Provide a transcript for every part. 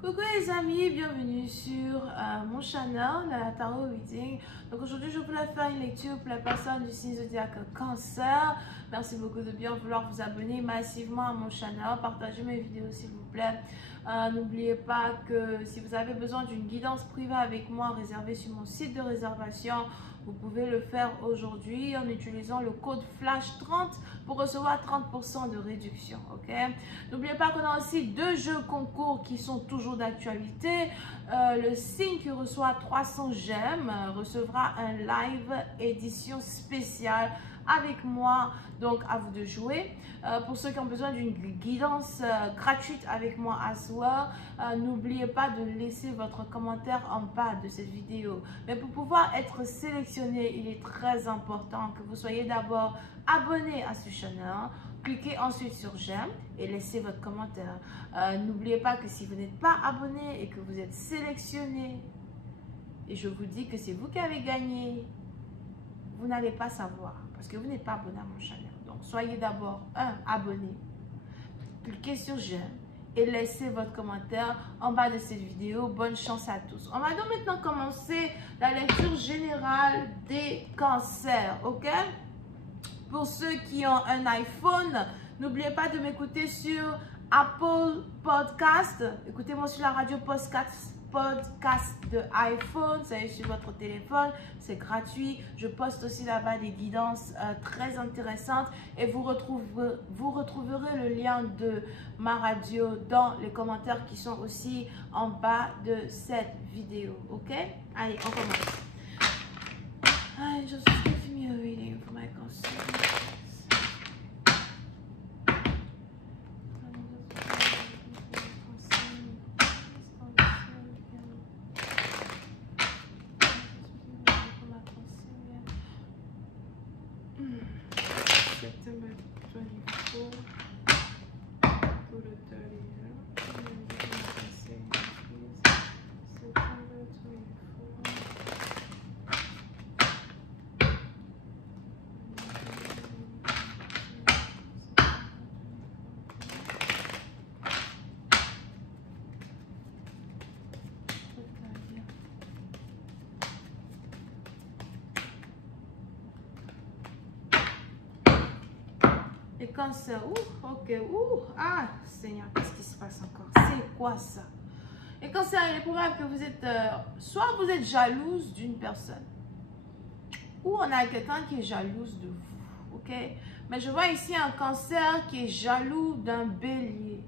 Coucou les amis, bienvenue sur mon channel, la Tarot Reading. Donc aujourd'hui, je voulais faire une lecture pour la personne du signe zodiaque Cancer. Merci beaucoup de bien vouloir vous abonner massivement à mon channel. Partagez mes vidéos s'il vous plaît. N'oubliez pas que si vous avez besoin d'une guidance privée avec moi réservée sur mon site de réservation, vous pouvez le faire aujourd'hui en utilisant le code FLASH30 pour recevoir 30% de réduction. Ok? N'oubliez pas qu'on a aussi 2 jeux concours qui sont toujours d'actualité. Le signe qui reçoit 300 gemmes recevra un live édition spéciale avec moi, donc à vous de jouer. Pour ceux qui ont besoin d'une guidance gratuite avec moi à soir, n'oubliez pas de laisser votre commentaire en bas de cette vidéo. Mais pour pouvoir être sélectionné, il est très important que vous soyez d'abord abonné à ce channel. Cliquez ensuite sur j'aime et laissez votre commentaire. N'oubliez pas que si vous n'êtes pas abonné et que vous êtes sélectionné, et je vous dis que c'est vous qui avez gagné, vous n'allez pas savoir parce que vous n'êtes pas abonné à mon channel. Donc, soyez d'abord abonné. Cliquez sur j'aime et laissez votre commentaire en bas de cette vidéo. Bonne chance à tous. On va donc maintenant commencer la lecture générale des cancers, ok? Pour ceux qui ont un iPhone, n'oubliez pas de m'écouter sur Apple Podcast. Écoutez-moi sur la radio podcast de iPhone, ça est sur votre téléphone, c'est gratuit. Je poste aussi là-bas des guidances très intéressantes et vous retrouverez le lien de ma radio dans les commentaires qui sont aussi en bas de cette vidéo. Ok? Allez, on commence. I just give me a reading for my concern. September 24 to the 30th. September 24. Et cancer, ok, ah Seigneur, qu'est-ce qui se passe encore? C'est quoi ça? Et cancer, il est probable que vous êtes, soit vous êtes jalouse d'une personne, ou on a quelqu'un qui est jalouse de vous, ok? Mais je vois ici un cancer qui est jaloux d'un bélier.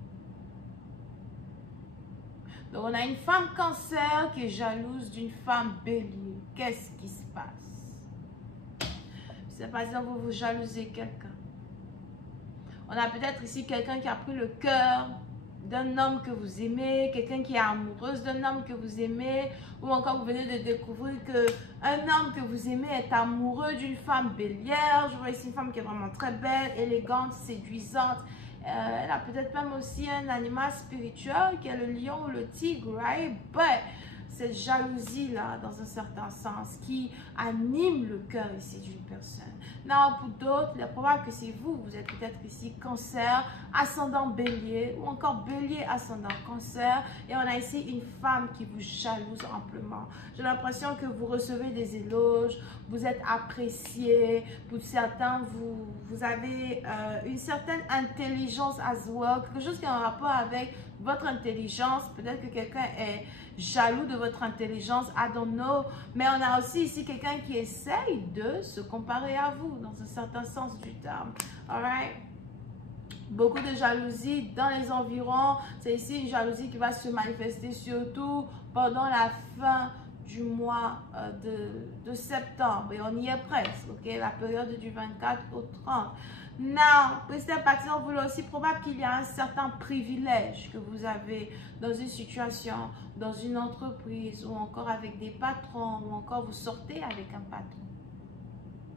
Donc on a une femme cancer qui est jalouse d'une femme bélier. Qu'est-ce qui se passe? C'est par exemple vous jalousez quelqu'un. On a peut-être ici quelqu'un qui a pris le cœur d'un homme que vous aimez, quelqu'un qui est amoureuse d'un homme que vous aimez, ou encore vous venez de découvrir qu'un homme que vous aimez est amoureux d'une femme bélière. Je vois ici une femme qui est vraiment très belle, élégante, séduisante. Elle a peut-être même aussi un animal spirituel qui est le lion ou le tigre, right? But cette jalousie-là, dans un certain sens, qui anime le cœur ici d'une personne. Non, pour d'autres, il est probable que c'est vous, vous êtes peut-être ici cancer, ascendant bélier, ou encore bélier, ascendant cancer, et on a ici une femme qui vous jalouse amplement. J'ai l'impression que vous recevez des éloges, vous êtes apprécié, pour certains, vous avez une certaine intelligence as well, quelque chose qui est en rapport avec votre intelligence. Peut-être que quelqu'un est jaloux de votre intelligence, I don't know. Mais on a aussi ici quelqu'un qui essaye de se comparer à vous, dans un certain sens du terme. Alright? Beaucoup de jalousie dans les environs. C'est ici une jalousie qui va se manifester surtout pendant la fin du mois de septembre. Et on y est presque, ok? La période du 24 au 30. Now, pour cette partie, on voulait aussi probable qu'il y a un certain privilège que vous avez dans une situation, dans une entreprise, ou encore avec des patrons, ou encore vous sortez avec un patron.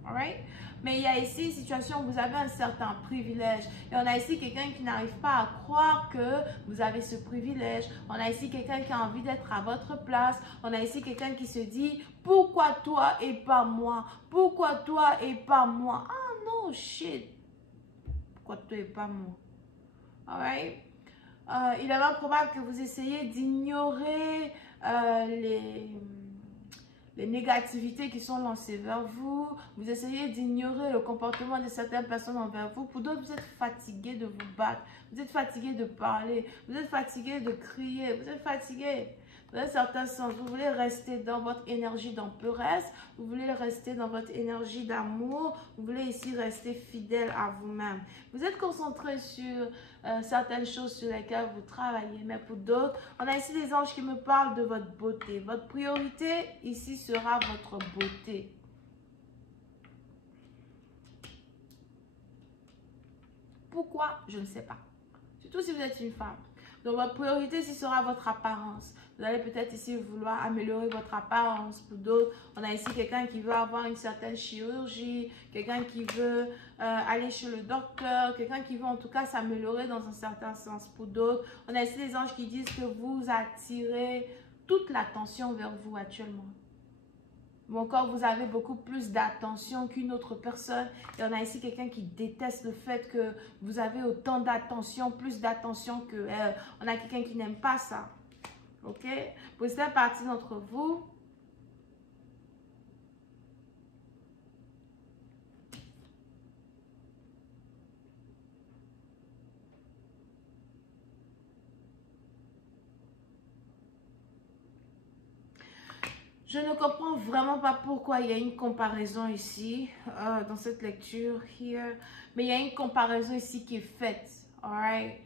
Alright? Mais il y a ici une situation où vous avez un certain privilège. Et on a ici quelqu'un qui n'arrive pas à croire que vous avez ce privilège. On a ici quelqu'un qui a envie d'être à votre place. On a ici quelqu'un qui se dit, pourquoi toi et pas moi? Pourquoi toi et pas moi? Ah non, shit. Pourquoi toi et pas moi? Alright? il est même probable que vous essayez d'ignorer les négativités qui sont lancées vers vous. Vous essayez d'ignorer le comportement de certaines personnes envers vous. Pour d'autres, vous êtes fatigué de vous battre. Vous êtes fatigué de parler. Vous êtes fatigué de crier. Vous êtes fatigué. Dans un certain sens, vous voulez rester dans votre énergie d'emperesse. Vous voulez rester dans votre énergie d'amour. Vous voulez ici rester fidèle à vous-même. Vous êtes concentré sur certaines choses sur lesquelles vous travaillez. Mais pour d'autres, on a ici des anges qui me parlent de votre beauté. Votre priorité ici sera votre beauté. Pourquoi? Je ne sais pas. Surtout si vous êtes une femme. Donc, votre priorité ici sera votre apparence. Vous allez peut-être ici vouloir améliorer votre apparence. Pour d'autres, on a ici quelqu'un qui veut avoir une certaine chirurgie, quelqu'un qui veut aller chez le docteur, quelqu'un qui veut en tout cas s'améliorer dans un certain sens. Pour d'autres, on a ici des anges qui disent que vous attirez toute l'attention vers vous actuellement. Ou encore, vous avez beaucoup plus d'attention qu'une autre personne. Et on a ici quelqu'un qui déteste le fait que vous avez autant d'attention, plus d'attention que elle. On a quelqu'un qui n'aime pas ça. Ok? Pour cette partie d'entre vous, je ne comprends vraiment pas pourquoi il y a une comparaison ici, dans cette lecture, here. Mais il y a une comparaison ici qui est faite. Alright?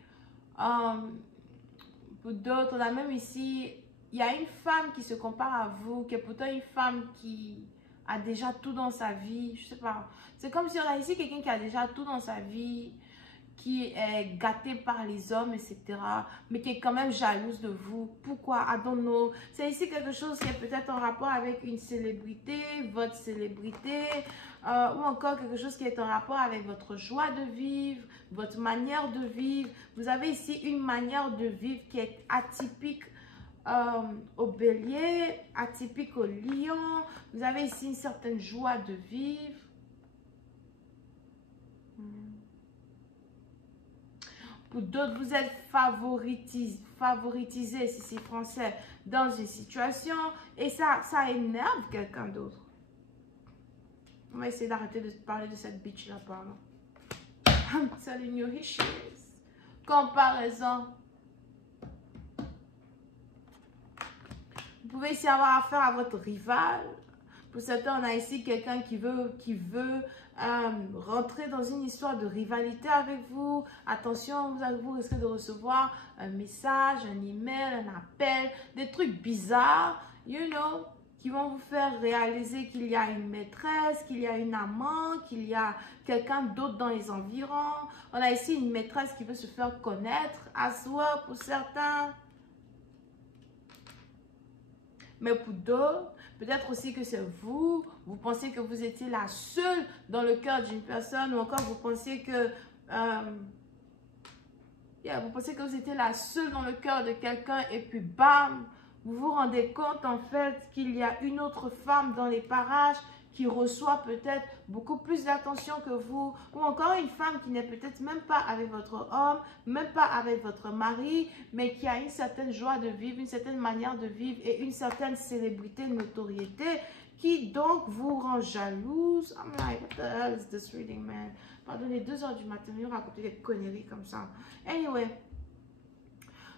Pour d'autres, on a même ici, il y a une femme qui se compare à vous, qui est pourtant une femme qui a déjà tout dans sa vie. Je sais pas. C'est comme si on a ici quelqu'un qui a déjà tout dans sa vie, qui est gâté par les hommes, etc. Mais qui est quand même jalouse de vous. Pourquoi? I don't know. C'est ici quelque chose qui est peut-être en rapport avec une célébrité, votre célébrité, ou encore quelque chose qui est en rapport avec votre joie de vivre, votre manière de vivre. Vous avez ici une manière de vivre qui est atypique au bélier, atypique au lion. Vous avez ici une certaine joie de vivre. Pour d'autres, vous êtes favoritisé, si c'est français, dans une situation et ça énerve quelqu'un d'autre. On va essayer d'arrêter de parler de cette bitch là, pardon. I'm telling you, here she is. Comparaison. Vous pouvez ici avoir affaire à votre rival. Pour certains, on a ici quelqu'un qui veut rentrer dans une histoire de rivalité avec vous. Attention, vous risquez de recevoir un message, un email, un appel, des trucs bizarres, you know, qui vont vous faire réaliser qu'il y a une maîtresse, qu'il y a une amant, qu'il y a quelqu'un d'autre dans les environs. On a ici une maîtresse qui veut se faire connaître, as well, pour certains. Mais pour d'autres, peut-être aussi que c'est vous pensez que vous étiez la seule dans le cœur d'une personne, ou encore vous pensez que vous pensez que vous étiez la seule dans le cœur de quelqu'un, et puis bam, vous vous rendez compte en fait qu'il y a une autre femme dans les parages qui reçoit peut-être beaucoup plus d'attention que vous, ou encore une femme qui n'est peut-être même pas avec votre homme, même pas avec votre mari, mais qui a une certaine joie de vivre, une certaine manière de vivre et une certaine célébrité, notoriété, qui donc vous rend jalouse. I'm like, what the hell is this reading, man? Pardonnez, 2 h du matin, il raconter des conneries comme ça. Anyway.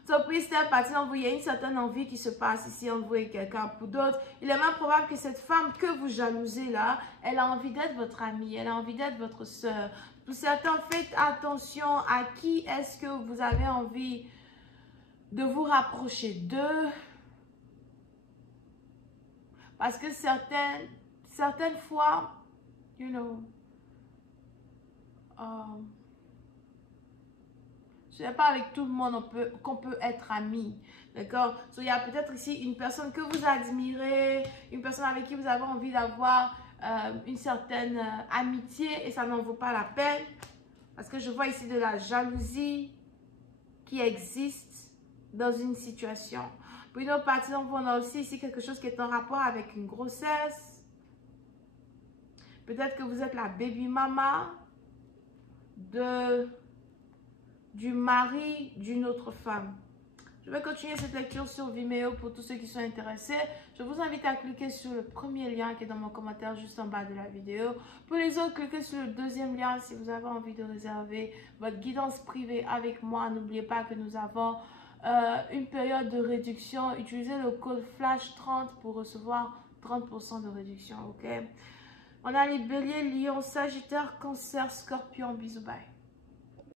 So, puis c'est parti en vous, il y a une certaine envie qui se passe ici entre vous et quelqu'un. Pour d'autres, il est même probable que cette femme que vous jalousez là, elle a envie d'être votre amie, elle a envie d'être votre soeur. Pour certains, faites attention à qui est-ce que vous avez envie de vous rapprocher d'eux. Parce que certaines fois, you know, ce n'est pas avec tout le monde qu'on peut être amis. D'accord? So, il y a peut-être ici une personne que vous admirez, une personne avec qui vous avez envie d'avoir une certaine amitié et ça n'en vaut pas la peine. Parce que je vois ici de la jalousie qui existe dans une situation. Pour une autre partie, on a aussi ici quelque chose qui est en rapport avec une grossesse. Peut-être que vous êtes la baby mama du mari d'une autre femme. Je vais continuer cette lecture sur Vimeo pour tous ceux qui sont intéressés. Je vous invite à cliquer sur le premier lien qui est dans mon commentaire juste en bas de la vidéo. Pour les autres, cliquez sur le deuxième lien si vous avez envie de réserver votre guidance privée avec moi. N'oubliez pas que nous avons une période de réduction. Utilisez le code FLASH30 pour recevoir 30% de réduction. Ok? On a les béliers, lion, sagittaire, cancer, scorpion. Bisous, bye.